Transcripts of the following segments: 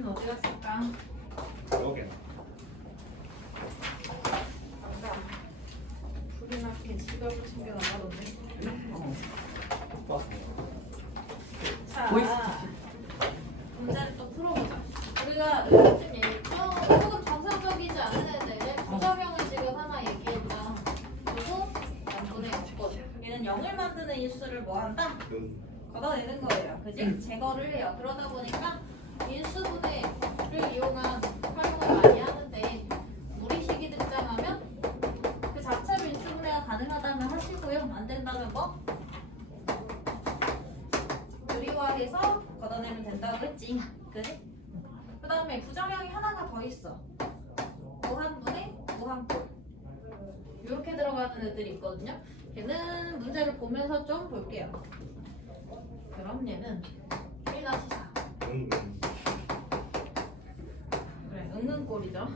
A는 어디 갔을까? 여기. 아까 불이 나게 지갑을 챙겨 나가던데. 자, 문제를 또 풀어보자. 우리가 요즘 조금 정상적이지 않은 애들 부정형을 지금 하나 얘기했죠. 그리고 양분의 없거든. 얘는 0을 만드는 인수를 뭐 한다? 걷어내는 거예요. 그지? 제거를 해요. 그러다 보니까 인수분해를 이용한 활용을 많이 하는데 무리식이 등장하면 그 자체로 인수분해가 가능하다면 하시고요. 안 된다면 뭐? 유리화해서 걷어내면 된다고 했지. 그지? 그 다음에 부정형이 하나가 더 있어. 무한분해, 무한꼴. 이렇게 들어가는 애들이 있거든요. 얘는 문제를 보면서 좀 볼게요. 그럼 얘는 1-4. 그래, 은근꼴이죠.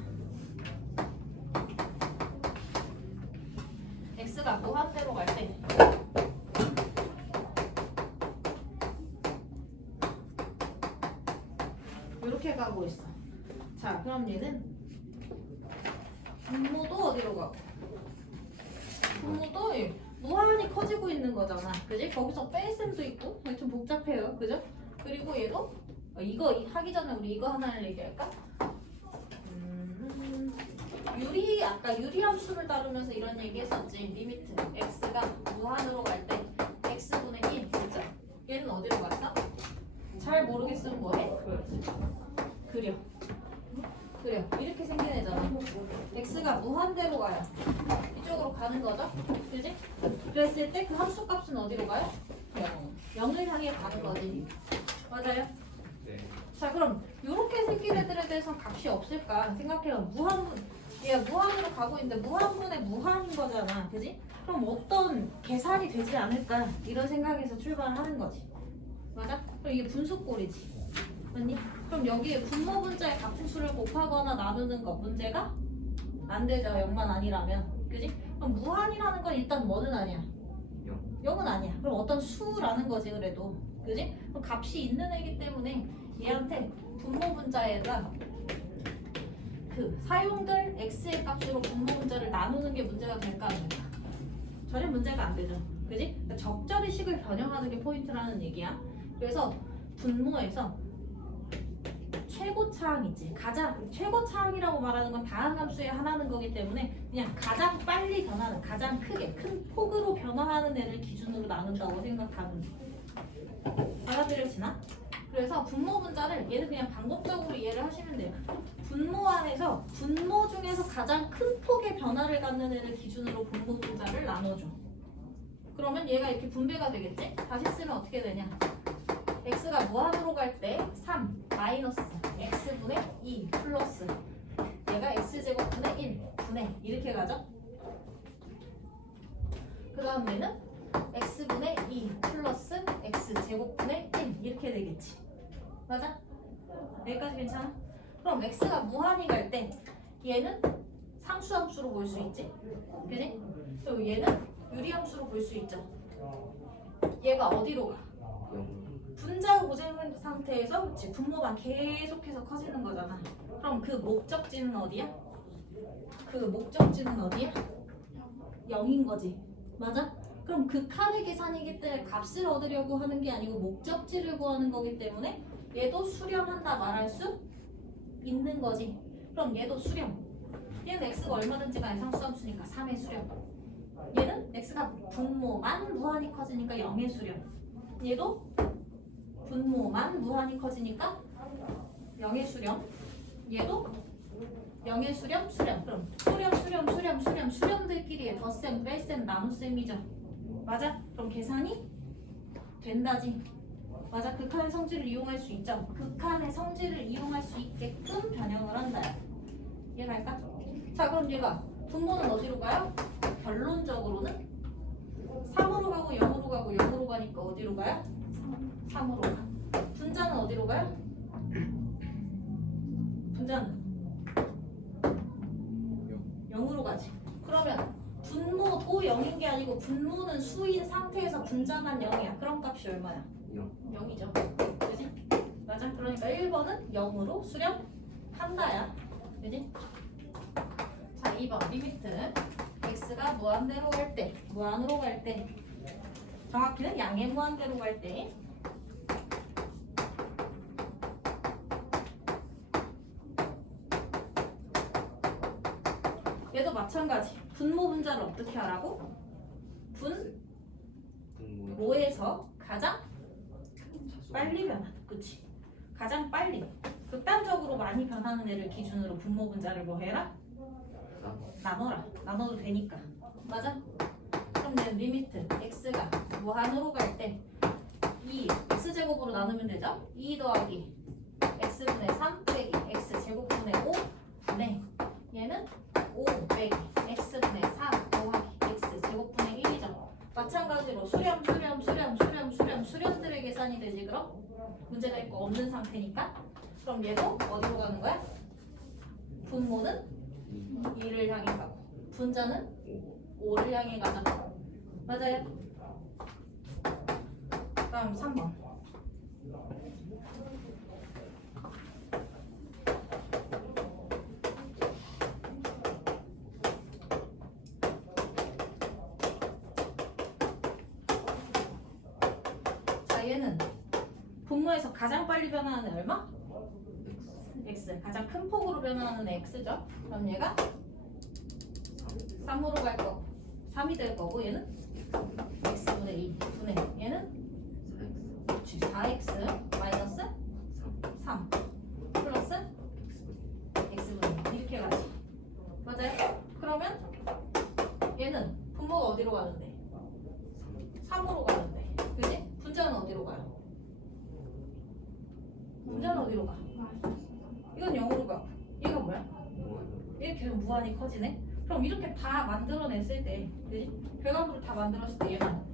x가 무한대로 갈 때 이렇게 가고 있어. 자, 그럼 얘는 분모도 어디로 가고? 분모도 무한히 커지고 있는 거잖아. 그지? 거기서 뺄셈도 있고 좀 복잡해요. 그죠? 그리고 얘도 이거 하기 전에 우리 이거 하나를 얘기할까? 아까 유리함수를 다루면서 이런 얘기 했었지. 리미트 x가 무한으로 갈 때 x분의 1 진짜. 얘는 어디로 갔어? 잘 모르겠으면 뭐해? 그려. 이렇게 생긴 애잖아. x가 무한대로 가요. 이쪽으로 가는 거죠? 그지? 그랬을 때 그 함수 값은 어디로 가요? 0을 향해 가는 거지. 맞아요? 네. 자, 그럼 이렇게 생긴 애들에 대해서 값이 없을까? 생각해요. 얘가 무한으로 가고 있는데 무한분의 무한인 거잖아. 그지? 그럼 어떤 계산이 되지 않을까? 이런 생각에서 출발을 하는 거지. 맞아? 그럼 이게 분수꼴이지. 맞니? 그럼 여기에 분모 분자의 같은 수를 곱하거나 나누는 거 문제가 안 되죠. 0만 아니라면. 그지? 그럼 무한이라는 건 일단 뭐는 아니야? 0은 아니야. 그럼 어떤 수라는 거지 그래도. 그지? 그럼 값이 있는 애기 때문에 얘한테 분모 분자에다 그 사용될 x의 값으로 분모 분자를 나누는 게 문제가 될까 안 될까? 전혀 문제가 안 되죠. 그지? 그러니까 적절히 식을 변형하는 게 포인트라는 얘기야. 그래서 분모에서 최고차항이지. 최고차항이라고 말하는 건 다항함수의 하나는 거기 때문에 그냥 가장 빨리 변하는, 가장 크게 큰 폭으로 변화하는 애를 기준으로 나눈다고 생각하면 받아들여지나? 그래서 분모 분자를 얘는 그냥 반복적으로 이해를 하시면 돼요. 분모 안에서 분모 중에서 가장 큰 폭의 변화를 갖는 애를 기준으로 분모 분자를 나눠줘. 그러면 얘가 이렇게 분배가 되겠지? 다시 쓰면 어떻게 되냐? x가 무한으로 갈 때 3 마이너스 x분의 2 플러스 얘가 x제곱분의 1 분의 이렇게 가죠? 그 다음에는 x분의 2 플러스 x제곱분의 1 이렇게 되겠지. 맞아? 여기까지 괜찮아? 그럼 x가 무한히 갈 때 얘는 상수함수로 볼 수 있지? 그지? 그리고 얘는 유리함수로 볼 수 있죠? 얘가 어디로 가? 분자 고정 상태에서 그치? 분모만 계속해서 커지는 거잖아. 그럼 그 목적지는 어디야? 그 목적지는 어디야? 0인 거지. 맞아? 그럼 극한의 계산이기 때문에 값을 얻으려고 하는 게 아니고 목적지를 구하는 거기 때문에 얘도 수렴한다 말할 수 있는 거지. 그럼 얘도 수렴. 얘는 x가 얼마든지 간에 상수함수니까 3의 수렴. 얘는 x가 분모만 무한히 커지니까 0의 수렴. 얘도 분모만 무한히 커지니까 0의 수렴. 얘도 0의 수렴, 수렴. 그럼 수렴들끼리의 덧셈, 뺄셈, 나눗셈이죠. 맞아? 그럼 계산이 된다지. 맞아? 극한의 성질을 이용할 수 있죠. 극한의 성질을 이용할 수 있게끔 변형을 한다. 이해갈까? 자, 그럼 얘가 분모는 어디로 가요? 결론적으로는 3으로 가고 0으로 가고 0으로 가니까 어디로 가요? 3으로 가. 분자는 어디로 가요? 분자는 0으로 가지. 그러면 분모도 0인 게 아니고 분모는 수인 상태에서 분자만 0이야. 그럼 값이 얼마야? 0이죠. 그지? 맞아? 그러니까 1번은 0으로 수렴한다야. 그지? 자, 2번 리미트 x가 무한대로 갈 때, 무한으로 갈 때, 정확히는 양의 무한대로 갈 때, 얘도 마찬가지. 분모 분자를 어떻게 하라고? 분모에서 가장 빨리 변하는, 그치? 가장 빨리, 극단적으로 많이 변하는 애를 기준으로 분모 분자를 뭐 해라? 나눠라. 나눠도 되니까. 맞아? 그럼 내 리미트 x가 무한으로 갈 때 2 x제곱으로 나누면 되죠? 2 더하기 x분의 3 빼기 x제곱분의 5 네. 얘는 5 빼기 x분의 4 더하기 x제곱분의 1이죠. 마찬가지로 수렴들의 계산이 되지. 그럼 문제가 있고 없는 상태니까. 그럼 얘도 어디로 가는 거야? 분모는 2를 향해 가고 분자는 5를 향해 가자. 맞아요? 다음 3번. 자, 얘는 분모에서 가장 빨리 변화하는 애 얼마? x. 가장 큰 폭으로 변화하는 애 x죠. 그럼 얘가 3으로 갈 거고 3이 될 거고 얘는 x분의 2 분의 얘는 4x 마이너스 3 플러스 x분의 2 이렇게 가지. 맞아요? 그러면 얘는 분모가 어디로 가는데? 3으로 가는데. 그지? 분자는 어디로 가요? 분자는 어디로 가? 이건 0으로 가고 얘가 뭐야? 이렇게 계속 무한히 커지네? 그럼 이렇게 다 만들어냈을 때, 그지? 결과물을 다 만들었을 때 얘만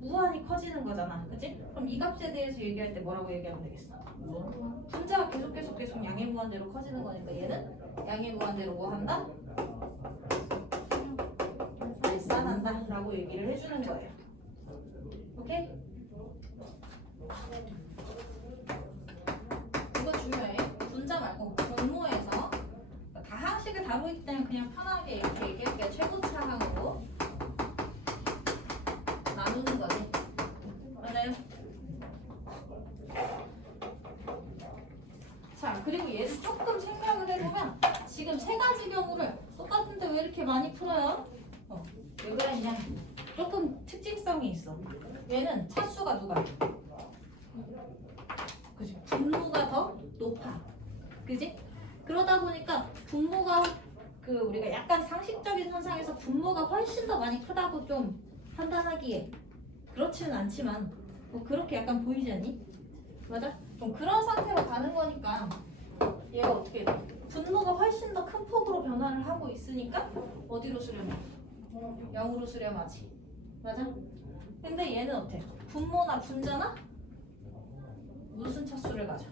무한히 커지는 거잖아, 그지? 그럼 이 값에 대해서 얘기할 때 뭐라고 얘기하면 되겠어? 분자가 계속 양의 무한대로 커지는 거니까 얘는 양의 무한대로 뭐 한다? 발산한다 라고 얘기를 해주는 거예요. 오케이? 이거 중요해. 분자 말고 분모에서 다항식을 다루기 때문에 그냥 편하게 이렇게 얘기할게요. 최고차항으로 나누는 거지. 맞아요? 자, 그리고 얘를 조금 생각을 해보면 지금 세 가지 경우를 똑같은데 왜 이렇게 많이 풀어요? 왜 그랬냐? 조금 특징성이 있어. 얘는 차수가 누가? 그지? 분모가 더 높아. 그지? 그러다 보니까 분모가 우리가 약간 상식적인 현상에서 분모가 훨씬 더 많이 크다고 좀 판단하기에 그렇지는 않지만 뭐 그렇게 약간 보이지 않니? 맞아? 좀 그런 상태로 가는 거니까 얘가 어떻게 돼? 분모가 훨씬 더 큰 폭으로 변화를 하고 있으니까 어디로 수렴해? 0으로 수렴하지. 맞아? 근데 얘는 어때? 분모나 분자나 무슨 차수를 가져?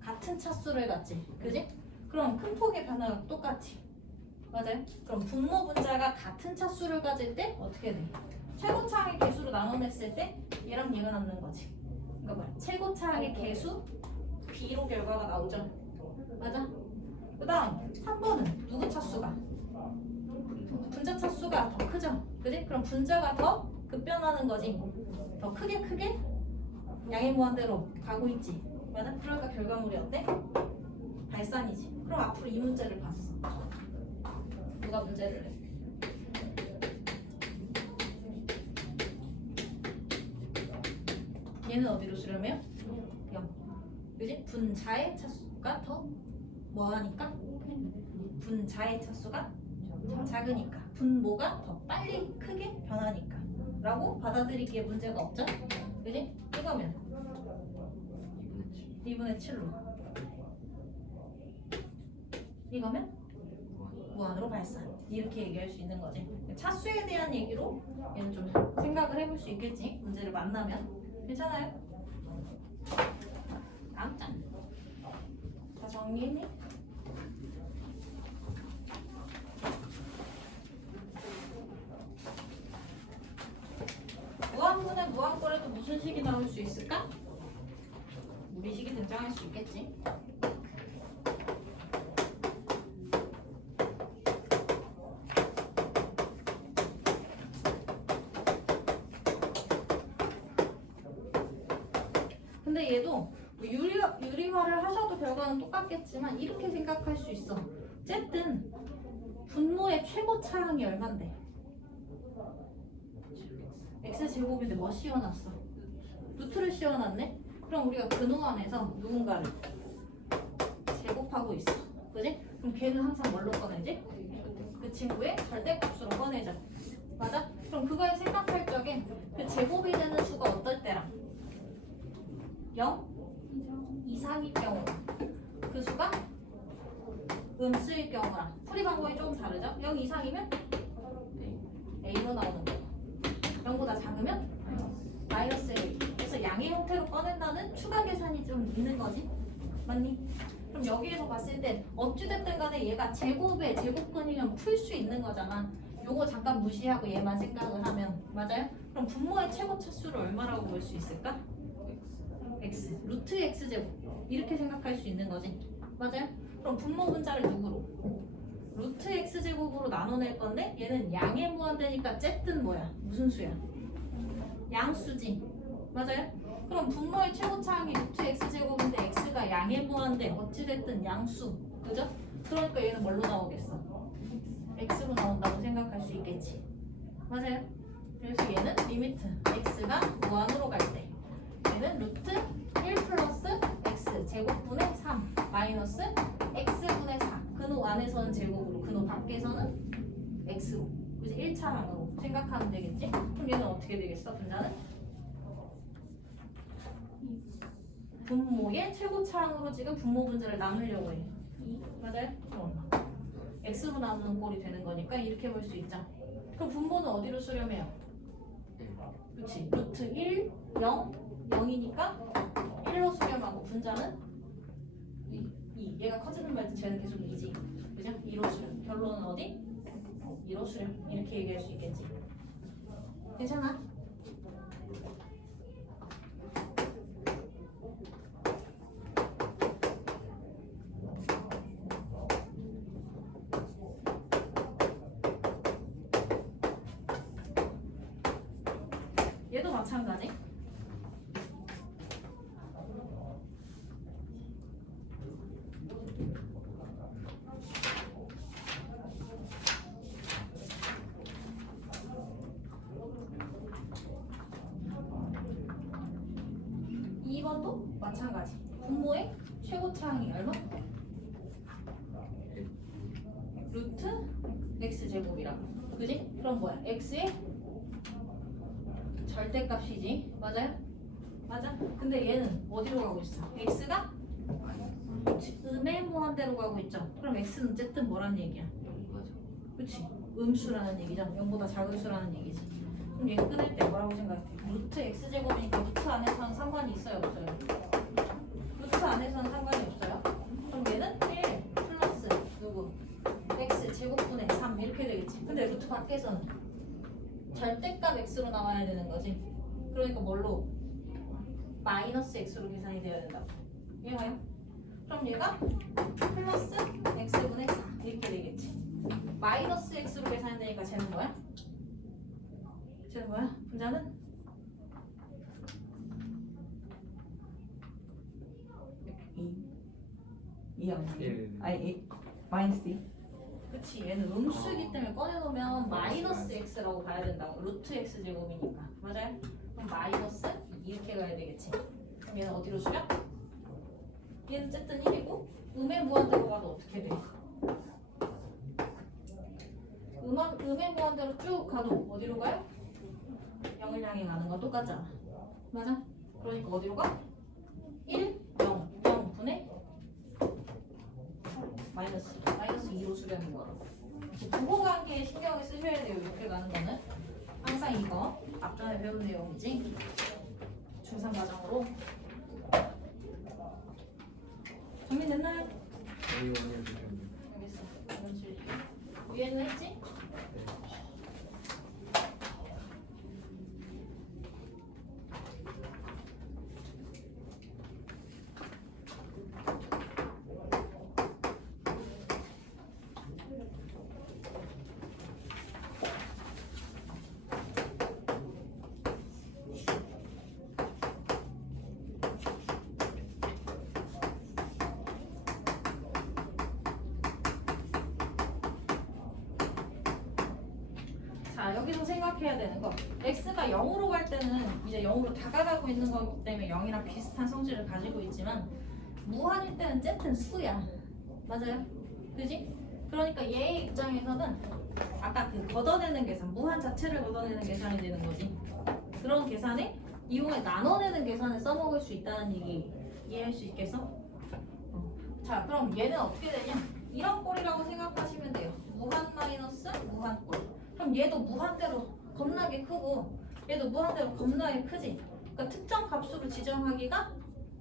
같은 차수를 갖지. 그지? 그럼 큰 폭의 변화가 똑같지. 맞아요? 그럼 분모 분자가 같은 차수를 가질 때 어떻게 돼? 최고차항의 개수로 나눠냈을 때 얘랑 얘가 남는 거지. 이거 뭐야? 최고차항의 개수 B로 결과가 나오죠. 맞아? 그 다음 3번은 누구 차수가? 분자 차수가 더 크죠. 그지? 그럼 분자가 더 급변하는 거지. 더 크게 양의 무한대로 가고 있지. 맞아? 그러니까 결과물이 어때? 발산이지. 그럼 앞으로 이 문제를 봤어. 누가 문제를 해? 얘는 어디로 수렴해요? 0. 그지? 분자의 차수가 더 뭐하니까? 분자의 차수가 작으니까. 분모가 더 빨리 크게 변하니까. 라고 받아들이기에 문제가 없죠? 그지? 이거면 2분의 7로 이거면 무한으로 발산. 이렇게 얘기할 수 있는 거지. 차수에 대한 얘기로 얘는 좀 생각을 해볼 수 있겠지. 문제를 만나면. 괜찮아요? 다음 장. 다 정리했니? 무한분의 무한꼴에도 무슨 식이 나올 수 있을까? 결정할 수 있겠지. 근데 얘도 뭐 유리화를 하셔도 결과는 똑같겠지만 이렇게 생각할 수 있어. 어쨌든 분모의 최고 차항이 얼만데? x제곱인데 뭐 씌워놨어? 루트를 씌워놨네? 그럼 우리가 근호 안에서 누군가를 제곱하고 있어. 그지? 그럼 걔는 항상 뭘로 꺼내지? 그 친구의 절대값으로 꺼내자. 맞아? 그럼 그걸 생각할 적에 그 제곱이 되는 수가 어떨 때랑 0 이상일 경우 그 수가 음수일 경우랑 풀이 방법이 조금 다르죠? 0 이상이면 A로 나오는 거. 0보다 작으면 마이너스 A. 그래서 양의 형태로 꺼낸다는 추가 계산이 좀 있는 거지. 맞니? 그럼 여기에서 봤을 때 어찌됐든 간에 얘가 제곱의 제곱근이면 풀 수 있는 거잖아. 요거 잠깐 무시하고 얘만 생각을 하면 맞아요? 그럼 분모의 최고 차수를 얼마라고 볼 수 있을까? x 루트 x 제곱 이렇게 생각할 수 있는 거지. 맞아요? 그럼 분모 분자를 누구로? 루트 x 제곱으로 나눠낼 건데 얘는 양의 무한대니까 어쨌든 뭐야? 무슨 수야? 양수지. 맞아요? 그럼 분모의 최고 차항이 루트 x 제곱인데 x가 양의 무한대 어찌됐든 양수. 그죠? 그러니까 얘는 뭘로 나오겠어? x로 나온다고 생각할 수 있겠지. 맞아요? 그래서 얘는 리미트 x가 무한으로 갈 때 얘는 루트 1 플러스 x 제곱분의 3 마이너스 x분의 4 근호 안에서는 제곱으로 근호 밖에서는 x로 그래서 1차항으로 생각하면 되겠지? 그럼 얘는 어떻게 되겠어? 분자는 분모의 최고차항으로 지금 분모 분자를 나누려고 해. 맞아요? x로 나누는 꼴이 되는 거니까 이렇게 볼 수 있죠. 그럼 분모는 어디로 수렴해요? 그렇지. 루트 1, 0, 0이니까 1로 수렴하고 분자는 2. 얘가 커지는 말든 쟤는 계속 2지. 그죠? 2로 수렴. 결론은 어디? 2로 수렴. 이렇게 얘기할 수 있겠지. 괜찮아? 얘도 마찬가지. 이번도 마찬가지. 분모의 최고차항이 얼마? 루트 x제곱이라고. 그지? 그럼 뭐야? x의 절대값이지. 맞아요? 맞아? 근데 얘는 어디로 가고 있어? x가 음의 무한대로 가고 있죠. 그럼 x는 어쨌든 뭐라는 얘기야? 그치? 음수라는 얘기죠. 0보다 작은 수라는 얘기지. 그럼 얘 끊을 때 뭐라고 생각해? 루트 x제곱이니까 루트 안에서는 상관이 있어요? 없어요? 루트 안에서는 상관이 없어요? 그럼 얘는 1 플러스 누구? x제곱분의 3 이렇게 되겠지. 근데 루트 밖에서는 절대값 x로 나와야 되는 거지. 그러니까 뭘로? 마이너스 x로 계산이 되어야 된다고. 이해가요? 그럼 얘가 플러스 x분의 4 이렇게 되겠지. 마이너스 x로 계산이 되니까 쟤는 뭐야? 쟤는 뭐야? 분자는? 아니 마이너스 2. 그치, 얘는 음수이기 때문에 꺼내놓으면 마이너스 x라고 가야 된다고. 루트 x 제곱이니까. 맞아요? 그럼 마이너스 이렇게 가야 되겠지. 그럼 얘는 어디로 수렴? 얘는 어쨌든 1이고 음의 무한대로 가도 어떻게 돼? 음의 무한대로 쭉 가도 어디로 가요? 0을 향해 가는 거 똑같잖아. 맞아? 그러니까 어디로 가? 1, 0, 0 분의 마이너스 2로 수렴인 거라고. 부호관계에 신경을 쓰셔야 돼요. 이렇게 가는 거는 항상 이거 앞전에 배운 내용이지. 중3 과정으로 정리됐나요? 알겠어. 위에는 했지? 생각해야 되는 거 x가 0으로 갈 때는 이제 0으로 다가가고 있는 거기 때문에 0이랑 비슷한 성질을 가지고 있지만 무한일 때는 어쨌든 수야. 맞아요? 그지? 그러니까 얘의 입장에서는 아까 그 걷어내는 계산, 무한 자체를 걷어내는 계산이 되는 거지. 그런 계산에 이용해 나눠내는 계산을 써먹을 수 있다는 얘기 이해할 수 있겠어? 자, 그럼 얘는 어떻게 되냐? 이런 꼴이라고 생각하시면 돼요. 무한 마이너스 무한 꼴. 그럼 얘도 무한대로 겁나게 크고 얘도 무한대로 겁나게 크지. 그러니까 특정 값으로 지정하기가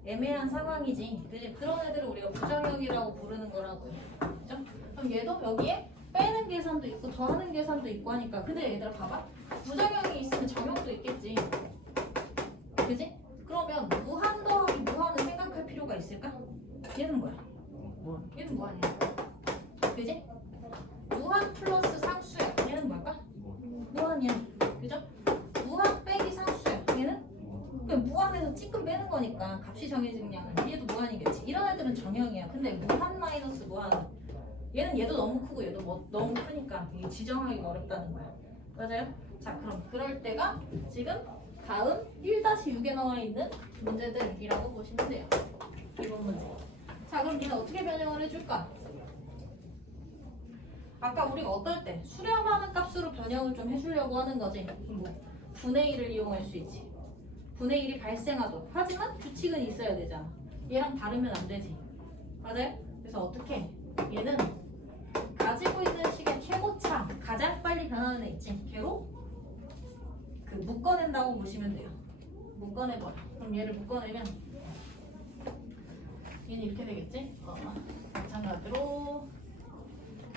애매한 상황이지. 그지? 그런 애들을 우리가 부정형이라고 부르는 거라고요. 그죠? 그럼 얘도 여기에 빼는 계산도 있고 더하는 계산도 있고 하니까 근데 얘들아 봐봐. 부정형이 있으면 정형도 있겠지. 그지? 그러면 무한 더하기 무한을 생각할 필요가 있을까? 얘는 뭐야? 얘는 무한이야. 그지? 무한 플러스 상수야. 얘는 뭘까? 무한이야. 그죠? 무한 빼기 상수야. 얘는? 그냥 무한에서 찌끔 빼는 거니까 값이 정해진 양은 얘도 무한이겠지. 이런 애들은 정형이야. 근데 무한 마이너스 무한 얘는 얘도 너무 크고 얘도 너무 크니까 이게 지정하기가 어렵다는 거야. 맞아요? 자, 그럼 그럴 때가 지금 다음 1-6에 나와 있는 문제들이라고 보시면 돼요. 이번 문제. 자, 그럼 얘는 어떻게 변형을 해줄까? 아까 우리가 어떨 때 수렴하는 값으로 변형을 좀 해주려고 하는 거지. 뭐 분의 1을 이용할 수 있지. 분의 1이 발생하도. 하지만 규칙은 있어야 되잖아. 얘랑 다르면 안 되지. 맞아요? 그래서 어떻게? 얘는 가지고 있는 식의 최고차 가장 빨리 변하는 애 있지. 걔로 그 묶어낸다고 보시면 돼요. 묶어내버려. 그럼 얘를 묶어내면 얘는 이렇게 되겠지? 마찬가지로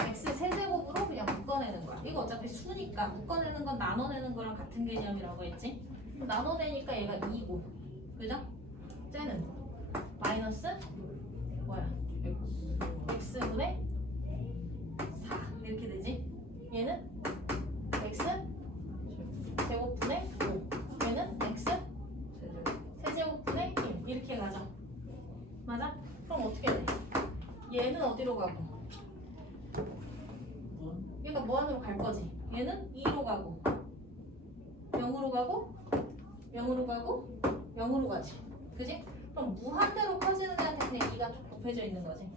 x 세제곱으로 그냥 묶어내는 거야. 이거 어차피 수니까 묶어내는 건 나눠내는 거랑 같은 개념이라고 했지? 나눠내니까 얘가 2고 그죠? 쟤는 마이너스 뭐야? x분의 4 이렇게 되지? 얘는 x 제곱분의 5 얘는 x 세제곱분의 1 이렇게 가죠. 맞아? 그럼 어떻게 돼? 얘는 어디로 가고? 얘가 무한으로 갈 거지. 얘는 2로 가고 0으로 가고 0으로 가고 0으로 가지. 그지? 그럼 무한대로 커지는 애한테 그냥 2가 쭉 곱해져 있는 거지.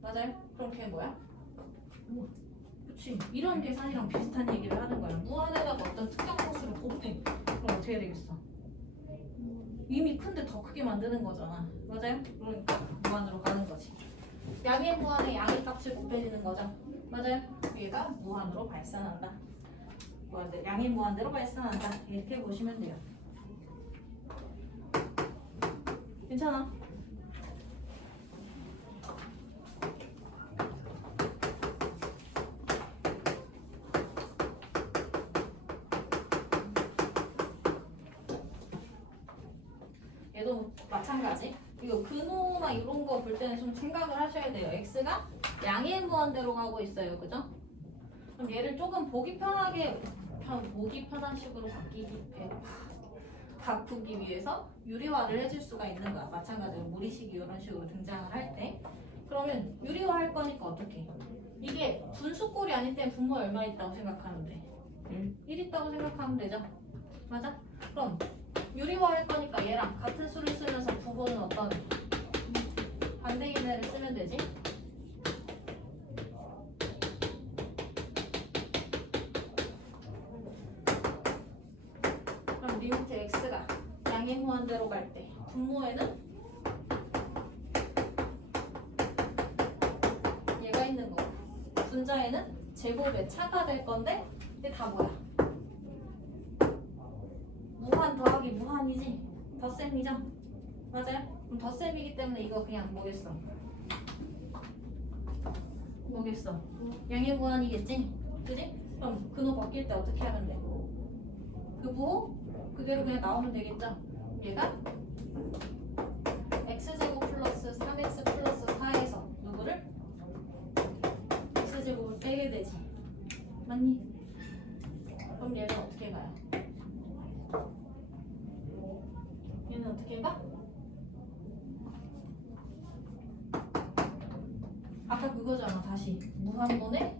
맞아요? 그럼 걔 뭐야? 그치. 이런 계산이랑 비슷한 얘기를 하는 거야. 무한에다가 어떤 특정 상수를 곱해. 그럼 어떻게 되겠어? 이미 큰데 더 크게 만드는 거잖아. 맞아요? 그러니까 무한으로 가는 거지. 양의 무한에 양의 값을 곱해지는 거죠. 맞아요? 얘가 무한으로 발산한다. 양의 무한대로 발산한다. 이렇게 보시면 돼요. 괜찮아? 얘도 마찬가지. 이거 근호나 이런 거 볼 때는 좀 생각을 하셔야 돼요. x가 양의 무한대로 가고 있어요. 그죠? 그럼 얘를 조금 보기 편한 식으로 바꾸기 위해서 유리화를 해줄 수가 있는 거야. 마찬가지로 무리식이 이런 식으로 등장을 할 때. 그러면 유리화 할 거니까 어떻게? 이게 분수꼴이 아닐 땐 분모 얼마 있다고 생각하면 돼? 1 있다고 생각하면 되죠? 맞아? 그럼 유리화 할 거니까 얘랑 같은 수를 쓰면서 부호는 어떤 반대인해를 쓰면 되지? 그럼 리미트 x가 양의 무한대로 갈 때 분모에는 얘가 있는 거고 분자에는 제곱의 차가 될 건데 이게 다 뭐야? 무한 더하기 무한이지? 덧셈이죠? 맞아요? 그럼 덧셈이기 때문에 이거 그냥 뭐겠어? 뭐겠어? 양의 무한이겠지? 그지? 그럼 근호 바뀔 때 어떻게 하면 돼? 그 부호? 그대로 그냥 나오면 되겠죠? 얘가 x제곱 플러스 3x 플러스 4에서 누구를? x제곱을 빼게 되지. 맞니? 그럼 얘는 어떻게 가요? 얘는 어떻게 가? 아까 그거잖아. 다시 무한분의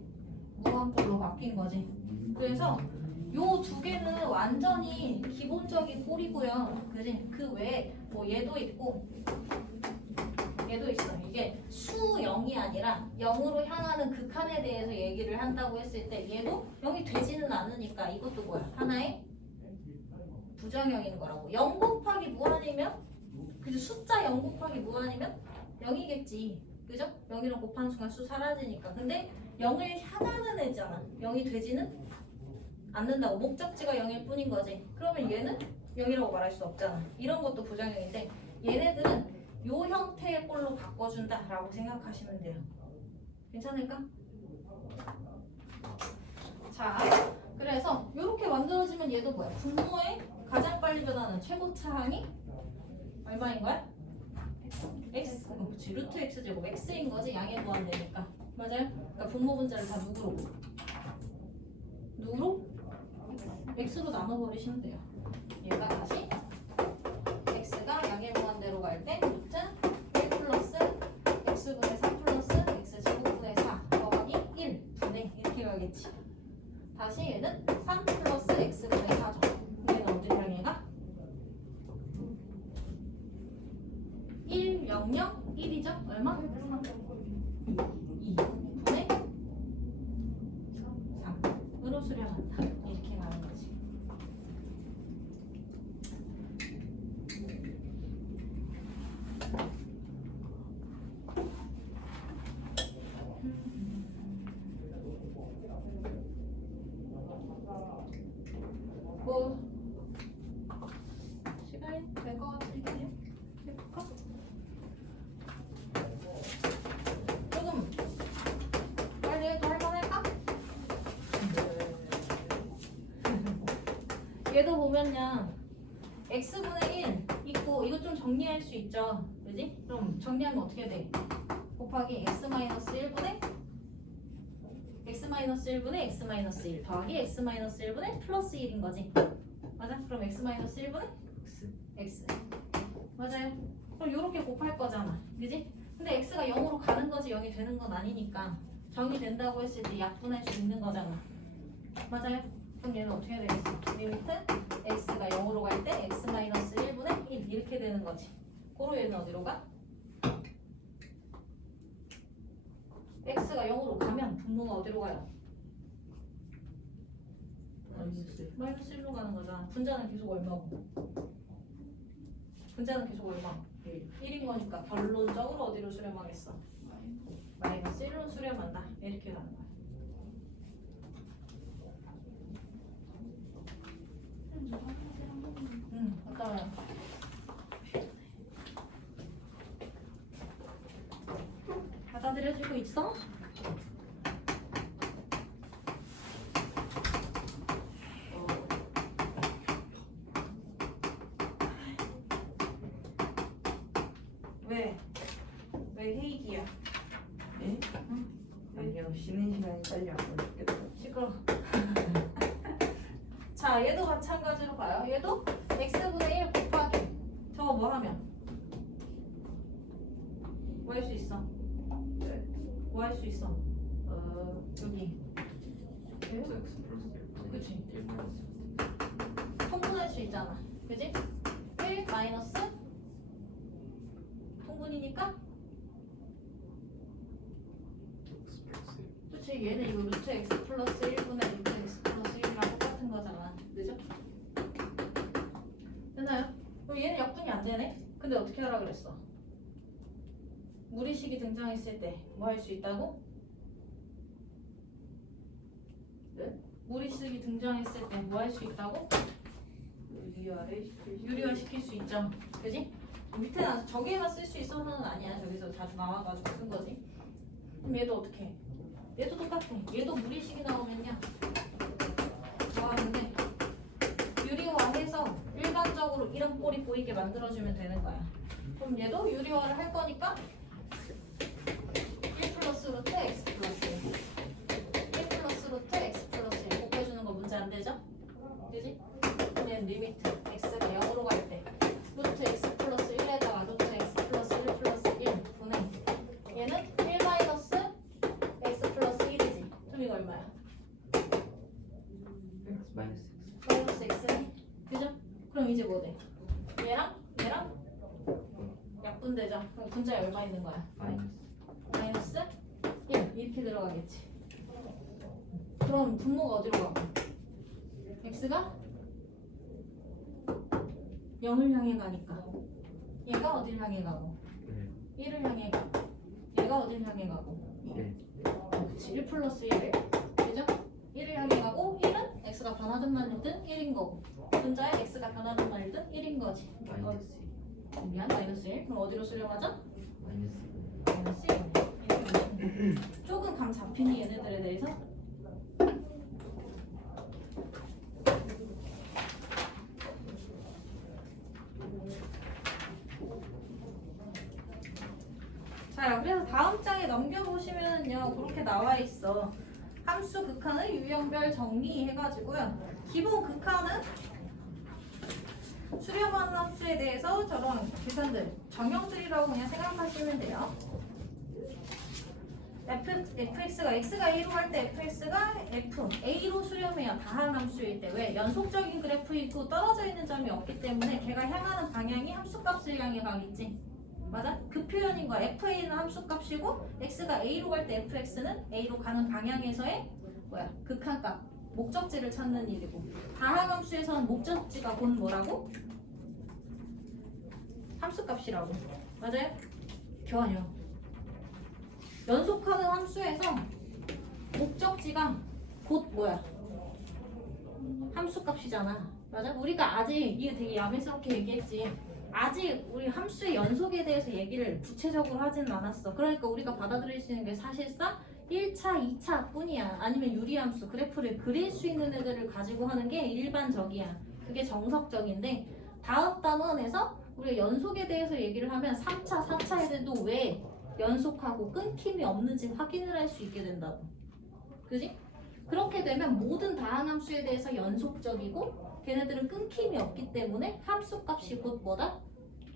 무한꼴로 바뀐 거지. 그래서 요 두 개는 완전히 기본적인 꼴이고요. 그지? 그 외에 뭐 얘도 있고 얘도 있어. 이게 수 0이 아니라 0으로 향하는 극한에 대해서 얘기를 한다고 했을 때 얘도 0이 되지는 않으니까 이것도 뭐야? 하나의 부정형인 거라고. 0 곱하기 무한이면 그죠? 숫자 0 곱하기 무한이면 0이겠지. 그죠? 0이랑 곱하는 순간 수 사라지니까. 근데 0을 향하는 애잖아. 0이 되지는 않는다고. 목적지가 0일 뿐인 거지. 그러면 얘는 0이라고 말할 수 없잖아. 이런 것도 부정형인데 얘네들은 요 형태의 꼴로 바꿔준다라고 생각하시면 돼요. 괜찮을까? 자, 그래서 이렇게 만들어지면 얘도 뭐야? 분모의 가장 빨리 변하는 최고차항이 얼마인 거야? x. 그렇지. 루트 x 제곱 x인 거지. 양의 무한대니까. 맞아요? 그러니까 분모 분자를 다 누구로? 누구로? x로 나눠버리시면 돼요. 얘가 다시 x가 양의 무한대로 갈 때 루트 1 플러스 x분의 3 플러스 x 제곱분의 4 더하기 1 분의 이렇게 가겠지. 다시 얘는 3 플러스 x분의 4죠. 얘는 어디 향해가? 1, 0, 0, 1이죠? 얼마? 2 분의 3으로 수렴한다. 이렇게 가는 거지. 뭐 시간이 될 것 같으니까요. 해볼까? 조금 빨리 해도 할만할까? 얘도 보면요 x분의 1 있고 이거 좀 정리할 수 있죠. 그지? 그럼 정리하면 어떻게 돼? 곱하기 x-1분의 x-1분의 x-1 더하기 x-1분의 플러스 1인 거지. 맞아? 그럼 x-1분의 x. 맞아요? 그럼 요렇게 곱할 거잖아. 그지? 근데 x가 0으로 가는 거지 0이 되는 건 아니니까 정의된다고 했을 때 약분할 수 있는 거잖아. 맞아요? 그럼 얘는 어떻게 되겠어? 리미트 x가 0으로 갈 때 x-1분의 1 이렇게 되는 거지. 고로 얘는 어디로 가? x가 0으로 가면 분모가 어디로 가요? 마이너스 1로 가는 거잖아. 분자는 계속 얼마고? 분자는 계속 얼마? 1인 거니까 결론적으로 어디로 수렴하겠어? 마이너스 1로 수렴한다. 이렇게 가는 거야. 어떠면 받아들여지고 있어? 왜? 왜 회의기야? 네? 아니요, 쉬는 시간이 빨리 안 걸렸겠다. 시끄러. 자, 얘도 마찬가지로 봐요. 얘도 x분의 1 곱하기 저거 뭐 하면? 뭐 할 수 있어? 뭐 할 수 있어? 여기. 그치? 통분할 수 있잖아. 그지? 1 마이너스 통분이니까? 그치? 얘는 이거 루트 x 플러스 1분의 루트 x 플러스 1이랑 똑같은 거잖아. 그죠? 되나요? 그럼 얘는 약분이 안 되네? 근데 어떻게 하라 그랬어? 무리식이 등장했을 때 뭐 할 수 있다고? 네? 무리식이 등장했을 때 뭐 할 수 있다고? 유리화 시킬 수 있죠. 그지? 밑에 나서 저기에만 쓸 수 있어서는 아니야. 저기서 자주 나와가지고 쓴 거지. 그럼 얘도 어떻게 해? 얘도 똑같아. 얘도 무리식이 나오면요. 뭐 하는데 유리화해서 일반적으로 이런 꼴이 보이게 만들어주면 되는 거야. 그럼 얘도 유리화를 할 거니까 1 플러스 루트 x 플러스 1 플러스 루트 x 플러스 1 곱해주는 거 문제 안 되죠? 되지? 그럼 얘는 리미트 x가 0으로 갈 때 루트 x 플러스 1에다가 루트 x 플러스 1 플러스 1 분의 얘는 1 마이너스 x 플러스 1이지. 그럼 이거 얼마야? 마이너스 마이너스 x네. 그죠? 그럼 이제 뭐 돼? 얘랑 약분되죠? 그럼 분자에 얼마 있는 거야? 마이너스 마이너스 1 이렇게 들어가겠지. 그럼 분모가 어디로 가고? x가 0을 향해 가니까 얘가 어딜 향해 가고? 1을 향해 가고 얘가 어딜 향해 가고? 1 그치 1 플러스 1 그죠? 1을 향해 가고 1은 x가 변하든 말든 1인 거고 분자에 x가 변하든 말든 1인 거지. 마이너스 미안 마이너스 1 그럼 어디로 수렴하죠? 마이너스 마이너스 1 조금 감 잡히니 얘네들에 대해서? 자, 그래서 다음 장에 넘겨보시면은요, 그렇게 나와 있어. 함수 극한의 유형별 정리해가지고요. 기본 극한은 수렴하는 함수에 대해서 저런 계산들, 정형들이라고 그냥 생각하시면 돼요. fx가 x가 a로 갈 때 fx가 a로 수렴해요. 다항함수일 때. 왜? 연속적인 그래프이고 떨어져 있는 점이 없기 때문에 걔가 향하는 방향이 함수값을 향해 가겠지. 맞아? 그 표현인 거야. fa는 함수값이고 x가 a로 갈 때 fx는 a로 가는 방향에서의 뭐야? 극한값, 목적지를 찾는 일이고 다항함수에서는 목적지가 곧 뭐라고? 함수값이라고. 맞아요? 교환이요. 연속하는 함수에서 목적지가 곧 뭐야? 함수값이잖아. 맞아? 우리가 아직 이게 되게 야매스럽게 얘기했지. 아직 우리 함수의 연속에 대해서 얘기를 구체적으로 하지는 않았어. 그러니까 우리가 받아들일 수 있는 게 사실상 1차, 2차 뿐이야. 아니면 유리함수, 그래프를 그릴 수 있는 애들을 가지고 하는 게 일반적이야. 그게 정석적인데 다음 단원에서 우리가 연속에 대해서 얘기를 하면 3차, 4차 애들도 왜 연속하고 끊김이 없는지 확인을 할 수 있게 된다고. 그지? 그렇게 되면 모든 다항함수에 대해서 연속적이고 걔네들은 끊김이 없기 때문에 함수값이 곧 뭐다?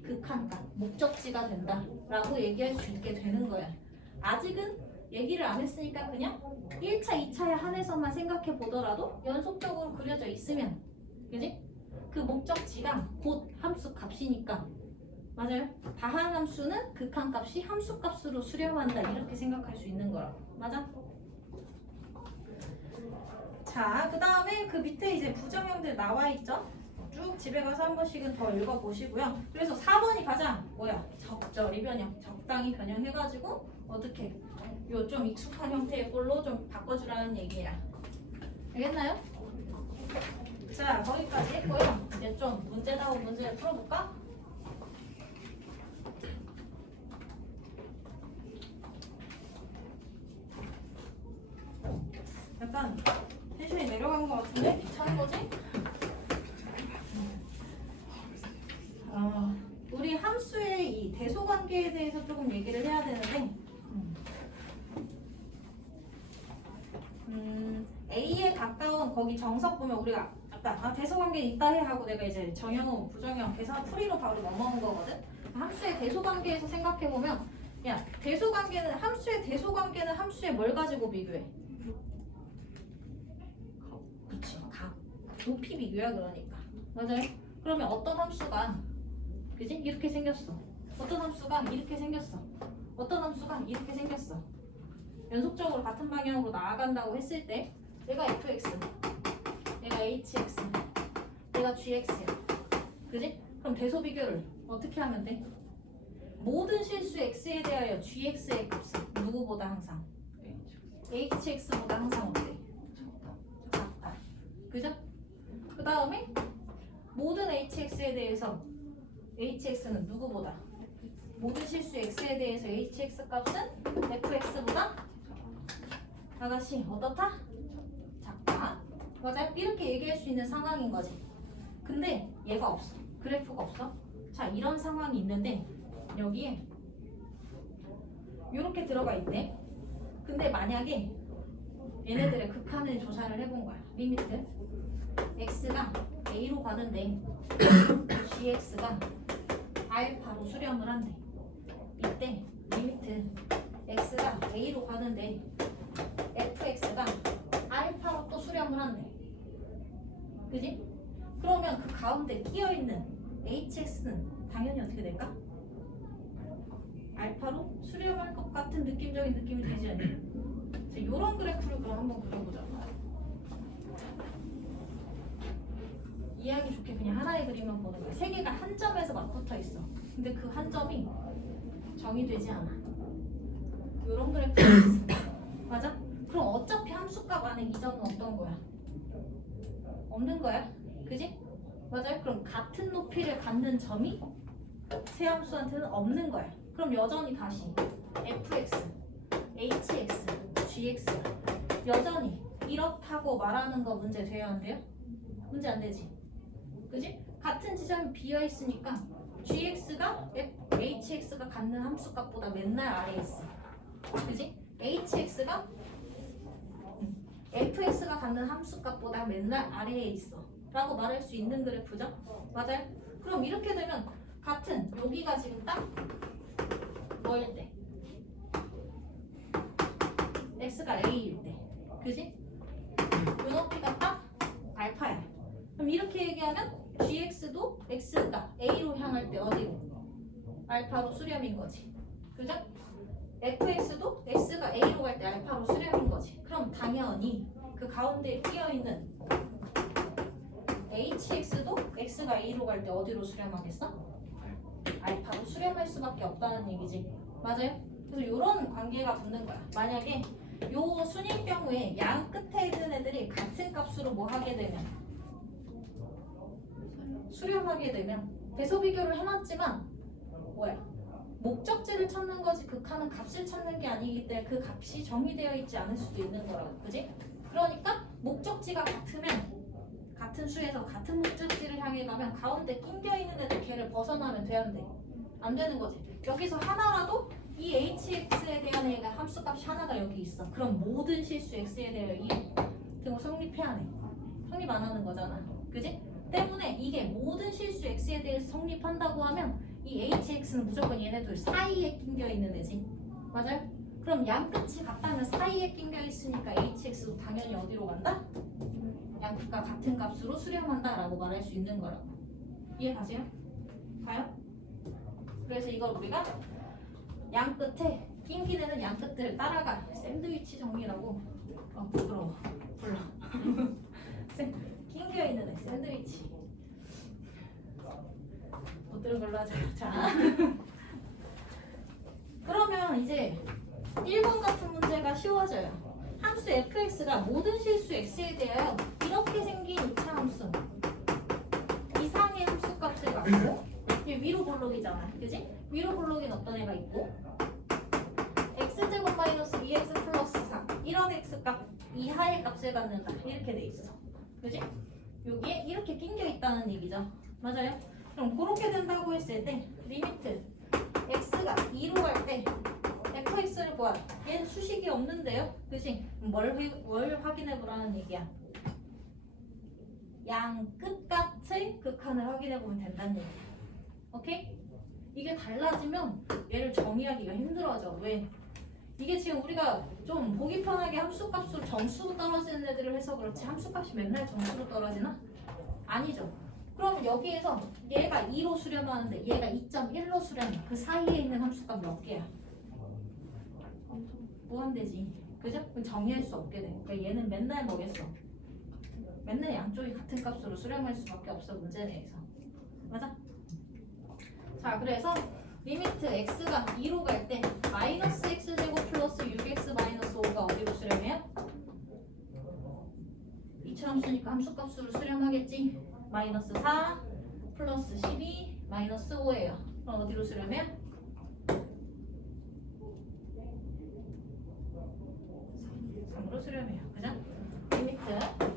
극한값, 목적지가 된다 라고 얘기할 수 있게 되는 거야. 아직은 얘기를 안 했으니까 그냥 1차, 2차에 한해서만 생각해 보더라도 연속적으로 그려져 있으면 그지? 그 목적지가 곧 함수값이니까 맞아요? 다항함수는 극한값이 함수값으로 수렴한다 이렇게 생각할 수 있는 거라고. 맞아? 자, 그 다음에 그 밑에 이제 부정형들 나와 있죠? 쭉 집에 가서 한 번씩은 더 읽어보시고요. 그래서 4번이 가장 뭐야? 적절히 변형, 적당히 변형해가지고 어떻게 요 좀 익숙한 형태의 꼴로 좀 바꿔주라는 얘기야. 알겠나요? 자, 거기까지 했고요. 이제 좀 문제다운 문제를 풀어볼까? 약간 텐션이 내려간 것 같은데? 괜찮은 거지? 우리 함수의 이 대소관계에 대해서 조금 얘기를 해야 되는데 A에 가까운 거기 정석 보면 우리가 아까 대소관계 있다 해 하고 내가 이제 정형, 부정형, 계산 풀이로 바로 넘어온 거거든? 함수의 대소관계에서 생각해보면 야, 대소관계는 함수의 대소관계는 함수에 뭘 가지고 비교해? 그치, 각. 높이 비교야 그러니까. 맞아요? 그러면 어떤 함수가 그지? 이렇게 생겼어. 어떤 함수가 이렇게 생겼어. 어떤 함수가 이렇게 생겼어. 연속적으로 같은 방향으로 나아간다고 했을 때 얘가 fx, 얘가 hx, 얘가 gx야. 그지? 그럼 대소 비교를 어떻게 하면 돼? 모든 실수 x에 대하여 gx의 값은 누구보다 항상 hx보다 항상 어때? 작다. 그죠? 그 다음에 모든 hx에 대해서 hx는 누구보다? 모든 실수 x에 대해서 hx 값은 fx보다 아가씨 어떻다? 작다. 맞아요? 이렇게 얘기할 수 있는 상황인 거지. 근데 얘가 없어. 그래프가 없어. 자, 이런 상황이 있는데 여기에 이렇게 들어가 있네. 근데 만약에 얘네들의 극한을 조사를 해본 거야. 리미트 x가 a로 가는데 gx가 알파로 수렴을 한대. 이때 리미트 x가 a로 가는데 fx가 알파로 또 수렴을 한대. 그지? 그러면 그 가운데 끼어있는 hx는 당연히 어떻게 될까? 알파로 수렴할 것 같은 느낌적인 느낌이 들지 않니? 이런 그래프를 그럼 한번 그려보자. 이해하기 좋게 그냥 하나의 그림만 보는 거야. 세 개가 한 점에서 맞붙어 있어. 근데 그 한 점이 정의되지 않아. 이런 그래프가 있어. 맞아? 그럼 어차피 함수값 안에 이 점은 어떤 거야? 없는 거야. 그지? 맞아요? 그럼 같은 높이를 갖는 점이 세 함수한테는 없는 거야. 그럼 여전히 다시 fx, hx, gx 여전히 이렇다고 말하는 거 문제 돼야 안 돼요? 문제 안 되지. 그지? 같은 지점이 비어 있으니까 gx가 hx가 갖는 함수값보다 맨날 아래에 있어. 그지? hx가 fx가 갖는 함수값보다 맨날 아래에 있어 라고 말할 수 있는 그래프죠? 맞아요? 그럼 이렇게 되면 같은 여기가 지금 딱 뭐일 때? x가 a일 때 그지? 요 높이가 딱 알파야. 그럼 이렇게 얘기하면 gx도 x가 a로 향할 때 어디로? 알파로 수렴인 거지. 그죠? fx도 x가 a로 갈 때 알파로 수렴인 거지. 그럼 당연히 그 가운데에 끼어있는 hx도 x가 a로 갈 때 어디로 수렴하겠어? 알파로 수렴할 수밖에 없다는 얘기지. 맞아요? 그래서 이런 관계가 붙는 거야. 만약에 요 순일 경우에 양 끝에 있는 애들이 같은 값으로 뭐 하게 되면 수렴하게 되면 대소 비교를 해놨지만 뭐야? 목적지를 찾는 거지 극한은 값을 찾는 게 아니기 때문에 그 값이 정의되어 있지 않을 수도 있는 거라고. 그지? 그러니까 목적지가 같으면 같은 수에서 같은 목적지를 향해 가면 가운데 낑겨 있는 애들 걔를 벗어나면 돼, 안 돼? 안 되는 거지. 여기서 하나라도 이 hx에 대한 애가 함수값이 하나가 여기 있어. 그럼 모든 실수 x에 대하여 이 등호 성립해야 해. 성립 안 하는 거잖아. 그지? 때문에 이게 모든 실수 x에 대해서 성립한다고 하면 이 hx는 무조건 얘네 둘 사이에 낑겨 있는 애지. 맞아요? 그럼 양 끝이 같다면 사이에 낑겨 있으니까 hx도 당연히 어디로 간다? 양 끝과 같은 값으로 수렴한다 라고 말할 수 있는 거라고. 이해 가세요? 가요? 그래서 이걸 우리가 양 끝에 낑기는 양 끝들을 따라가 샌드위치 정리라고 부끄러워 불러 낑겨 있는 애 샌드위치 못 들은 걸로 하자. 자 그러면 이제 1번 같은 문제가 쉬워져요. 함수 fx가 모든 실수 x에 대하여 이렇게 생긴 이차함수 이상의 함수값을 갖고 이게 위로 볼록이잖아. 그지? 위로 볼록인 어떤 애가 있고 x제곱 마이너스 2x 플러스 4 이런 x값 이하의 값을 갖는다. 이렇게 돼 있어. 그지? 여기에 이렇게 낑겨 있다는 얘기죠. 맞아요? 그럼 그렇게 된다고 했을 때 리미트 x가 2로 갈 때 fx를 보아. 얘는 수식이 없는데요. 그치? 뭘 확인해 보라는 얘기야. 양 끝같의 극한을 확인해 보면 된다는 얘기야. 오케이? 이게 달라지면 얘를 정의하기가 힘들어져. 왜? 이게 지금 우리가 좀 보기 편하게 함수값으로 점수로 떨어지는 애들을 해서 그렇지 함수값이 맨날 점수로 떨어지나? 아니죠. 그러면 여기에서 얘가 2로 수렴하는데 얘가 2.1로 수렴해. 그 사이에 있는 함수값 몇 개야? 무한대지. 그죠? 그럼 정의할 수 없게 돼. 그러니까 얘는 맨날 뭐겠어? 맨날 양쪽이 같은 값으로 수렴할 수밖에 없어. 문제 내에서. 맞아? 자, 그래서 리미트 x가 2로 갈 때 마이너스 x제곱 플러스 6x 마이너스 5가 어디로 수렴해요? 이차함수니까 함수값으로 수렴하겠지? 마이너스 4 플러스 12 마이너스 5예요. 그럼 어디로 수렴해요? 3으로 수렴해요. 그죠? 리미트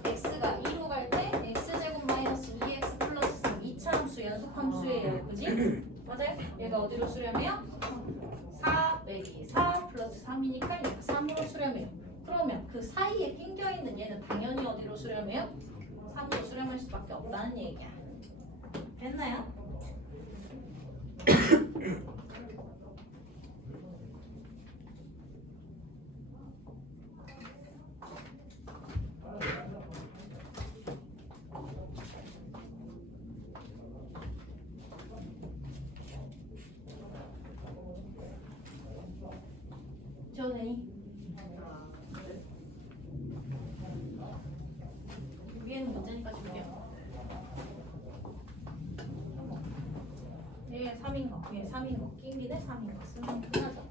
x가 2로 갈 때 x제곱 마이너스 2x 플러스 3 이차함수 연속함수예요. 그지? 맞아요? 얘가 어디로 수렴해요? 4 빼기 4 플러스 3이니까 얘가 3으로 수렴해요. 그러면 그 사이에 낑겨있는 얘는 당연히 어디로 수렴해요? 3으로 수렴할 수밖에 없다는 얘기야. 됐나요? x분의 2. 위에는 문제니까 줄게요. 얘 3인 거, 얘 3인 거, 끼리네 3인 거 쓰면 끝나죠.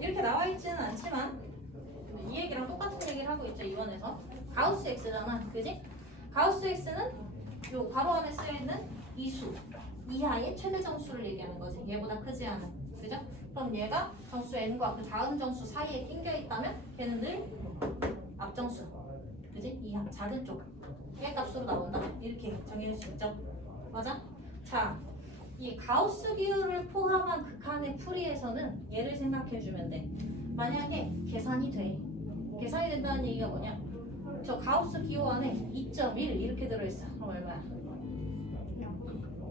이렇게 나와 있지는 않지만 이 얘기랑 똑같은 얘기를 하고 있죠. 이번에서 가우스 x잖아, 그지? 가우스 x는 요 괄호 안에 쓰여 있는 이수 이하의 최대 정수를 얘기하는 거지. 얘보다 크지 않은, 그죠? 그럼 얘가 정수 n과 그 다음 정수 사이에 낑겨 있다면 걔는 늘 앞정수, 그지? 이하 작은 쪽 얘 값으로 나온다. 이렇게 정의할 수 있죠. 맞아? 자, 이 가우스 기호를 포함한 극한의 풀이에서는 얘를 생각해주면 돼. 만약에 계산이 돼. 계산이 된다는 얘기가 뭐냐? 저 가우스 기호 안에 2.1 이렇게 들어있어. 그럼 얼마야?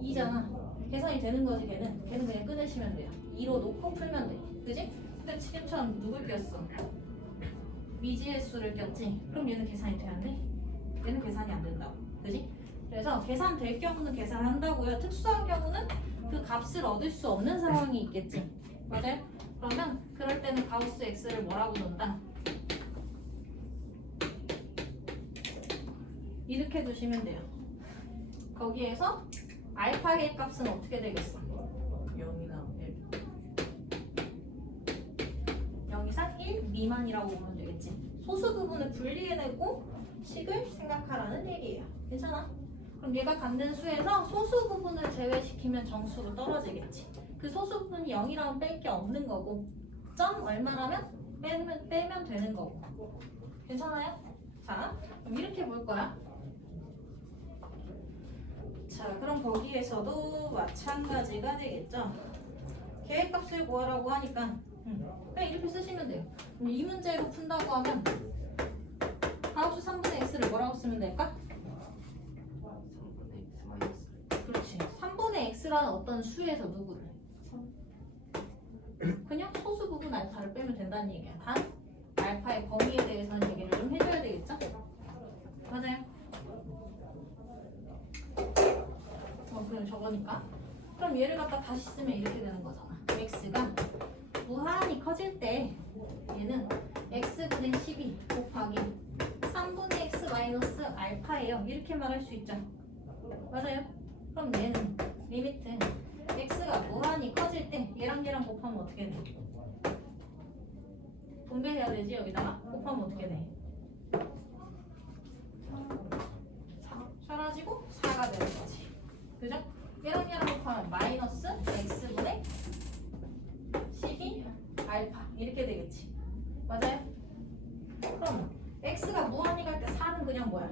2잖아. 계산이 되는 거지 걔는. 걔는 그냥 끊으시면 돼요. 2로 놓고 풀면 돼. 그지? 근데 지금처럼 누굴 꼈어? 미지의 수를 꼈지? 그럼 얘는 계산이 돼야 돼? 얘는 계산이 안 된다고. 그지? 그래서 계산될 경우는 계산한다고요. 특수한 경우는 그 값을 얻을 수 없는 상황이 있겠지. 맞아요? 그러면 그럴 때는 가우스 x를 뭐라고 놓는다? 이렇게 두시면 돼요. 거기에서 알파의 값은 어떻게 되겠어? 0이나 1. 0 이상 1 미만이라고 보면 되겠지. 소수 부분을 분리해내고 식을 생각하라는 얘기예요. 괜찮아? 그럼 얘가 갖는 수에서 소수 부분을 제외시키면 정수로 떨어지겠지. 그 소수 부분이 0이라면 뺄 게 없는 거고 점 얼마라면 빼면 되는 거고. 괜찮아요? 자, 그럼 이렇게 볼 거야. 자, 그럼 거기에서도 마찬가지가 되겠죠. 계획값을 구하라고 하니까 그냥 이렇게 쓰시면 돼요. 그럼 이 문제로 푼다고 하면 가우스 3분의 x를 뭐라고 쓰면 될까? 3분의 x 마이너스. 그렇지. 3분의 x라는 어떤 수에서 누구를? 그냥 소수 부분 알파를 빼면 된다는 얘기야. 단 알파의 범위에 대해서는 얘기를 좀 해줘야 되겠죠? 맞아요. 그럼 저거니까. 그럼 얘를 갖다 다시 쓰면 이렇게 되는 거잖아. x가 무한히 커질 때 얘는 x분의 12 곱하기 3분의 x 마이너스 알파예요. 이렇게 말할 수 있죠. 맞아요. 그럼 얘는 리미트 x가 무한히 커질 때 얘랑 얘랑 곱하면 어떻게 돼? 분배해야 되지. 여기다가 곱하면 어떻게 돼? 사라지고 4가 되는 거지. 그죠? 얘랑 얘랑 곱하면 마이너스 x분의 12 알파 이렇게 되겠지. 맞아요? 그럼 x가 무한히 갈 때 4는 그냥 뭐야?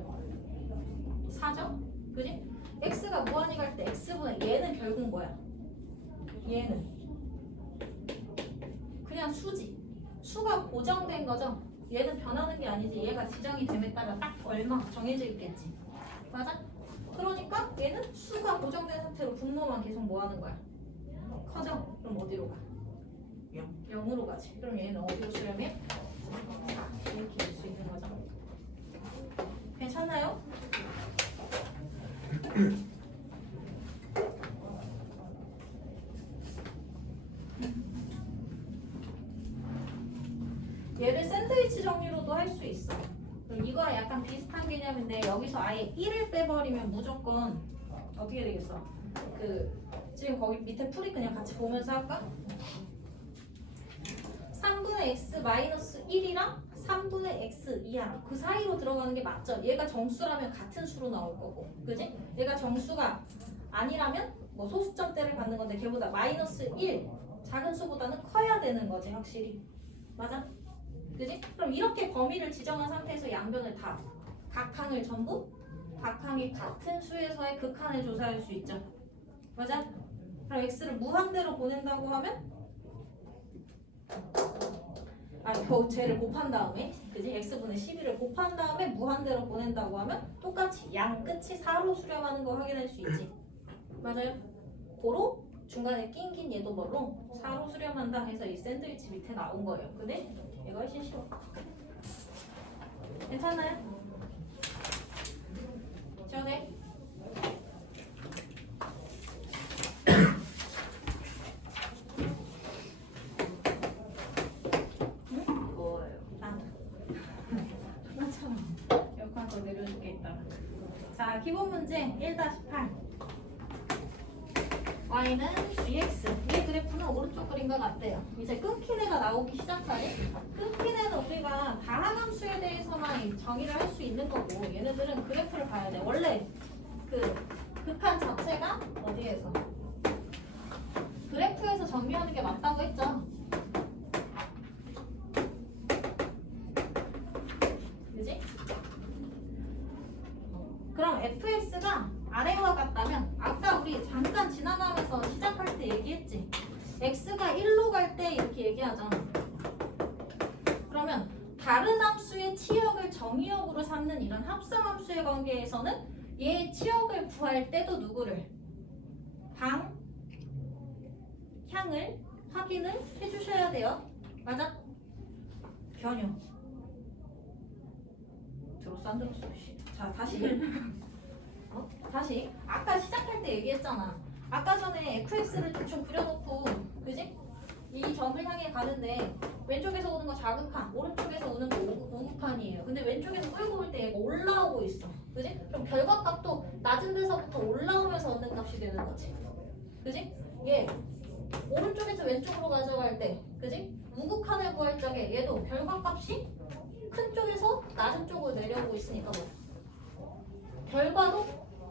4죠? 그지? x가 무한히 갈 때 x분의 얘는 결국 뭐야? 얘는 그냥 수지. 수가 고정된 거죠? 얘는 변하는 게 아니지. 얘가 지정이 됨에 따라 딱 얼마 정해져 있겠지. 맞아? 그러니까 얘는 수가 고정된 상태로 분모만 계속 뭐 하는 거야? 커져. 그럼 어디로 가? 0으로 가지. 그럼 얘는 어디로 수렴해? 4. 이렇게 될 수 있는 거죠. 괜찮아요? 얘를 샌드위치 정리로도 할 수 있어. 이거랑 약간 비슷한 개념인데 여기서 아예 1을 빼버리면 무조건 어떻게 되겠어? 지금 거기 밑에 풀이 그냥 같이 보면서 할까? 3분의 x 마이너스 1이랑 3분의 x 이하 그 사이로 들어가는 게 맞죠? 얘가 정수라면 같은 수로 나올 거고, 그지? 얘가 정수가 아니라면 뭐 소수점대를 받는 건데 걔보다 마이너스 1 작은 수보다는 커야 되는 거지 확실히. 맞아? 그지? 그럼 이렇게 범위를 지정한 상태에서 양변을 다 각항을 전부 각항이 같은 수에서의 극한을 조사할 수 있죠. 맞아? 그럼 x를 무한대로 보낸다고 하면 쟤를 곱한 다음에, 그지? x분의 12를 곱한 다음에 무한대로 보낸다고 하면 똑같이 양 끝이 4로 수렴하는 거 확인할 수 있지. 맞아요? 고로 중간에 낀 얘도 뭐로 4로 수렴한다 해서 이 샌드위치 밑에 나온 거예요. 근데 이거 훨씬 쉬워. 괜찮아요? 시원해? 뭐예요? 나도. 맞잖아. 여기까지 더 내려줄게 있다가. 자, 기본 문제 1-8. y는 gx. 이 그래프는 오른쪽 그림과 같대요. 이제 끊긴 애가 나오기 시작하네. 끊긴 애는 우리가 다항함수에 대해서만 정의를 할 수 있는 거고, 얘네들은 그래프를 봐야 돼. 원래 그 극한 자체가 어디에서? 그래프에서 정의하는 게 맞다고 했죠. 그지? 그럼 fx가 아래와 같다면 아까 우리 잠깐 지나가면서 시작할 때 얘기했지. x가 1로 갈 때 이렇게 얘기하잖아. 그러면 다른 함수의 치역을 정의역으로 삼는 이런 합성함수의 관계에서는 얘의 치역을 구할 때도 누구를? 방향을 확인을 해주셔야 돼요. 맞아? 변형. 들었어 안 들었어? 자 다시 다시 아까 시작할 때 얘기했잖아. 아까 전에 fx를 대충 그려놓고, 그지? 이 점을 향해 가는데 왼쪽에서 오는 거 좌극한, 오른쪽에서 오는 거 우극한이에요. 근데 왼쪽에서 끌고 올 때 얘가 올라오고 있어. 그지? 그럼 결과값도 낮은 데서부터 올라오면서 얻는 값이 되는 거지. 그지? 얘 오른쪽에서 왼쪽으로 가져갈 때, 그지? 우극한을 구할 적에 얘도 결과값이 큰 쪽에서 낮은 쪽으로 내려오고 있으니까 뭐 결과도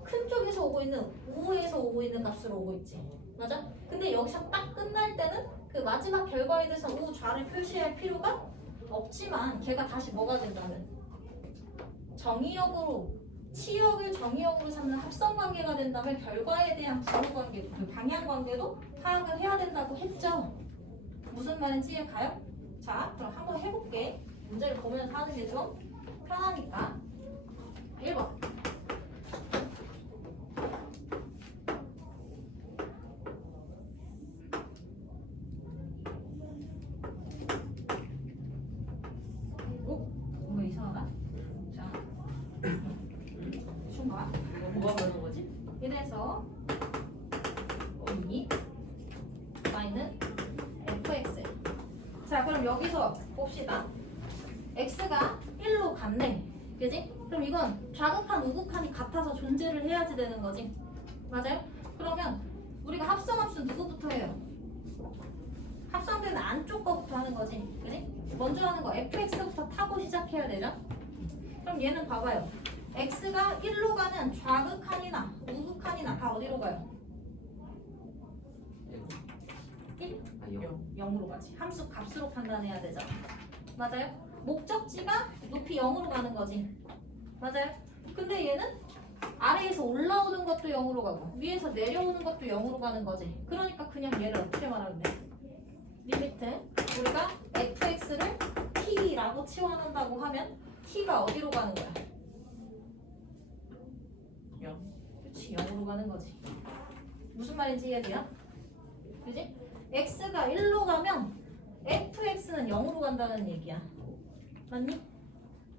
큰 쪽에서 오고 있는 우에서 오고 있는 값으로 오고 있지. 맞아? 근데 여기서 딱 끝날 때는 그 마지막 결과에 대해서 우 좌를 표시할 필요가 없지만 걔가 다시 뭐가 된다는 정의역으로 치역을 정의역으로 삼는 합성 관계가 된다면 결과에 대한 부호 관계, 그 방향 관계도 파악을 해야 된다고 했죠. 무슨 말인지 이해가요? 자, 그럼 한번 해볼게. 문제를 보면서 하는 게 좀 편하니까. 1번. 뭔가 이상하다? 자, 흉가. 뭐가 그러는 거지? 이래서 2 y는 fx. 자, 그럼 여기서 봅시다. x가 1로 갔네. 그지? 그럼 이건 좌극한, 우극한이 같아서 존재를 해야지 되는 거지. 맞아요? 그러면 우리가 합성함수 누구부터 해요? 합성되는 안쪽 거부터 하는 거지. 그지? 먼저 하는 거 fx부터 타고 시작해야 되죠? 그럼 얘는 봐봐요. x가 1로 가는 좌극한이나 우극한이나 다 어디로 가요? 1? 0으로 가지. 함수 값으로 판단해야 되잖아. 맞아요? 목적지가 높이 0으로 가는 거지. 맞아요? 근데 얘는 아래에서 올라오는 것도 0으로 가고 위에서 내려오는 것도 0으로 가는 거지. 그러니까 그냥 얘를 어떻게 말하면 돼? 리미트 우리가 fx를 t라고 치환한다고 하면 t가 어디로 가는 거야? 0. 그렇지, 0으로 가는 거지. 무슨 말인지 이해돼요? 그지? x가 1로 가면 fx는 0으로 간다는 얘기야. 맞니?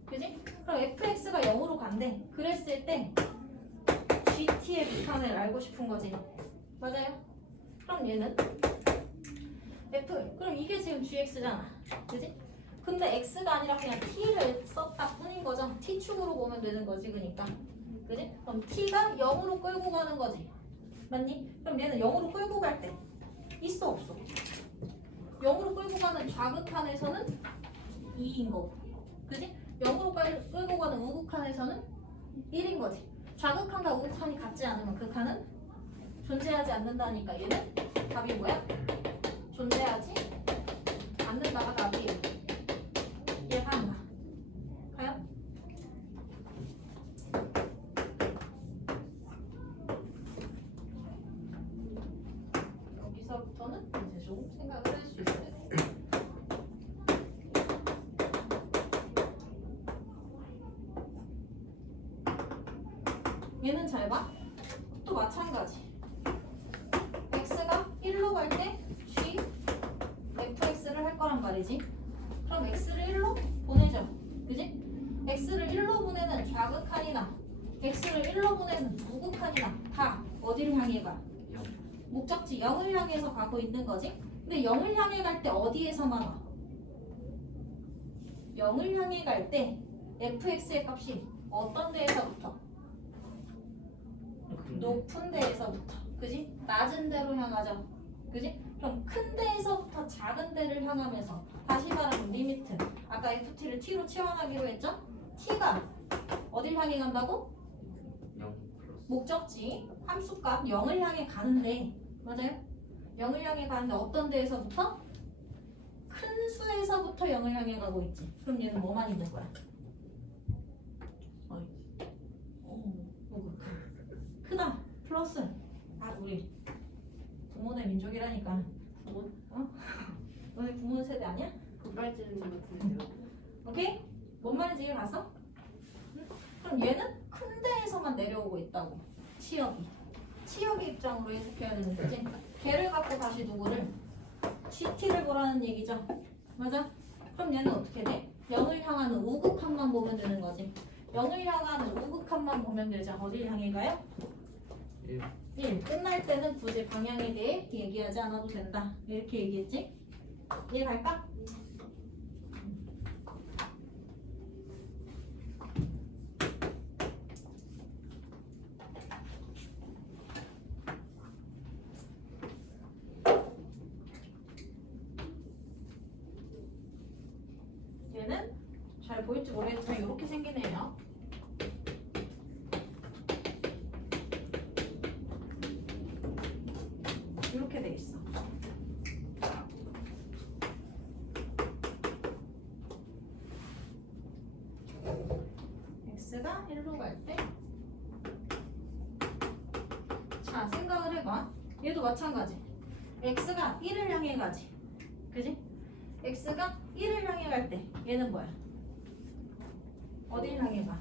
그지? 그럼 fx가 0으로 간대. 그랬을 때 gt의 비판을 알고 싶은 거지. 맞아요? 그럼 얘는 그럼 이게 지금 gx잖아. 그지? 근데 x가 아니라 그냥 t를 썼다 뿐인 거죠. t축으로 보면 되는 거지. 그러니까 그지? 그럼 t가 0으로 끌고 가는 거지. 맞니? 그럼 얘는 0으로 끌고 갈 때 있어 없어? 0으로 끌고 가는 좌극한에서는 2인 거고, 그지? 0으로 끌고 가는 우극한에서는 1인 거지. 좌극한과 우극한이 같지 않으면 극한은 존재하지 않는다니까. 얘는 답이 뭐야? 존재하지 않는다가 답이에요. 이해가는가? 가요? 여기서부터는 이제 좀 생각을 할 수 있어요. 얘는 잘 봐. 또 마찬가지. x가 1로 갈 때 g fx를 할 거란 말이지. 그럼 x를 1로 보내죠. 그지? x를 1로 보내는 좌극한이나 x를 1로 보내는 우극한이나 다 어디를 향해 가? 목적지 0을 향해서 가고 있는 거지. 근데 0을 향해 갈 때 어디에서만 와? 0을 향해 갈 때 fx의 값이 어떤 데에서부터? 높은 데에서부터. 그지? 낮은 데로 향하죠. 그지? 그럼 큰 데에서부터 작은 데를 향하면서 다시 말하면 리미트. 아까 ft를 t로 치환하기로 했죠? t가 어딜 향해 간다고? 0 목적지 함수값 0을 향해 가는데 맞아요? 0을 향해 가는데 어떤 데에서부터? 큰 수에서부터 0을 향해 가고 있지. 그럼 얘는 뭐만 있는 거야? 크다 플러스 우리 부모네 민족이라니까. 부모? 어? 너네 부모 세대 아니야? 급발진인 것 같은데요. 오케이? 뭔 말인지 이해 갔어? 응? 그럼 얘는 큰 데에서만 내려오고 있다고. 치역의 입장으로 해석해야 되는 거지. 걔를 갖고 다시 누구를? GT를 보라는 얘기죠. 맞아? 그럼 얘는 어떻게 돼? 0을 향하는 우극한만 보면 되는 거지. 0을 향하는 우극한만 보면 되죠. 어딜 향해 가요? 1. 끝날 때는 굳이 방향에 대해 얘기하지 않아도 된다. 이렇게 얘기했지? 이해 갈까? 얘는 잘 보일지 모르겠지만 이렇게 생긴 애예요. 이렇게 돼 있어. x가 1로 갈 때, 자 생각을 해봐. 얘도 마찬가지. x가 1을 향해 가지. 그지? x가 1을 향해 갈 때 얘는 뭐야? 어딜 향해 가?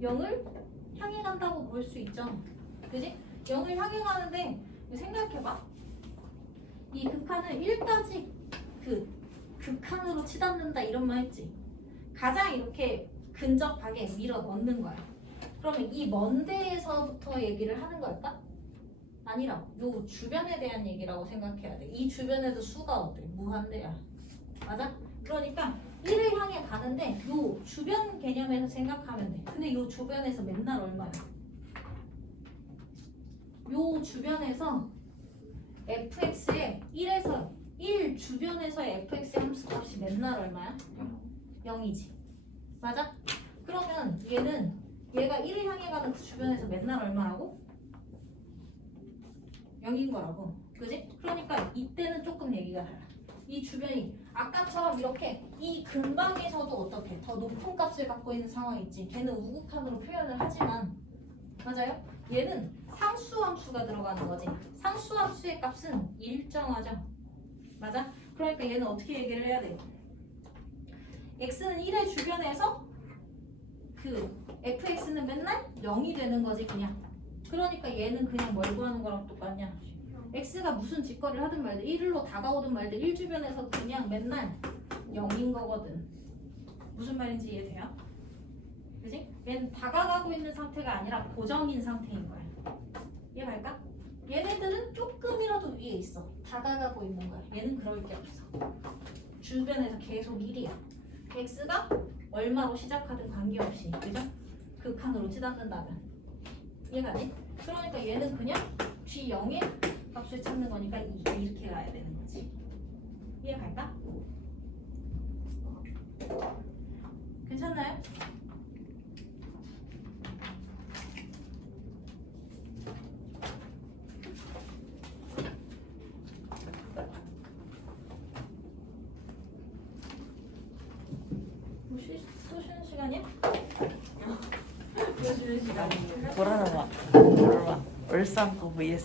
0을 향해 간다고 볼 수 있죠. 그지? 0을 향해 가는데 생각해봐. 이 극한을 1까지 그 극한으로 치닫는다 이런 말 했지. 가장 이렇게 근접하게 밀어 넣는 거야. 그러면 이 먼 데에서부터 얘기를 하는 걸까? 아니라고. 요 주변에 대한 얘기라고 생각해야 돼. 이 주변에도 수가 어때? 무한대야. 맞아? 그러니까 1을 향해 가는데 요 주변 개념에서 생각하면 돼. 근데 요 주변에서 맨날 얼마야? 요 주변에서 fx의 1에서 1 주변에서의 fx의 함수값이 맨날 얼마야? 0이지. 맞아? 그러면 얘가 1을 향해 가는 그 주변에서 맨날 얼마라고? 0인 거라고. 그지? 그러니까 이때는 조금 얘기가 달라. 이 주변이 아까처럼 이렇게 이 근방에서도 어떻게 더 높은 값을 갖고 있는 상황이 있지. 걔는 우극한으로 표현을 하지만 맞아요? 얘는 상수함수가 들어가는 거지. 상수함수의 값은 일정하죠. 맞아? 그러니까 얘는 어떻게 얘기를 해야 돼? x는 1의 주변에서 그 fx는 맨날 0이 되는 거지 그냥. 그러니까 얘는 그냥 뭘 구하는 거랑 똑같냐? x가 무슨 직거래를 하든 말든 1로 다가오든 말든 1 주변에서 그냥 맨날 0인 거거든. 무슨 말인지 이해돼요? 그지? 얘는 다가가고 있는 상태가 아니라 고정인 상태인 거야. 이해갈까? 얘네들은 조금이라도 위에 있어. 다가가고 있는 거야. 얘는 그럴 게 없어. 주변에서 계속 1이야. x가 얼마로 시작하든 관계없이, 그죠? 극한으로 치닫는다면. 이해가지? 그러니까 얘는 그냥 G0의 값을 찾는 거니까 이렇게 가야 되는 거지. 이해갈까? 괜찮나요? 또 쉬는 시간이야? 쉬는 시간이. 돌아봐. 울산 거 vs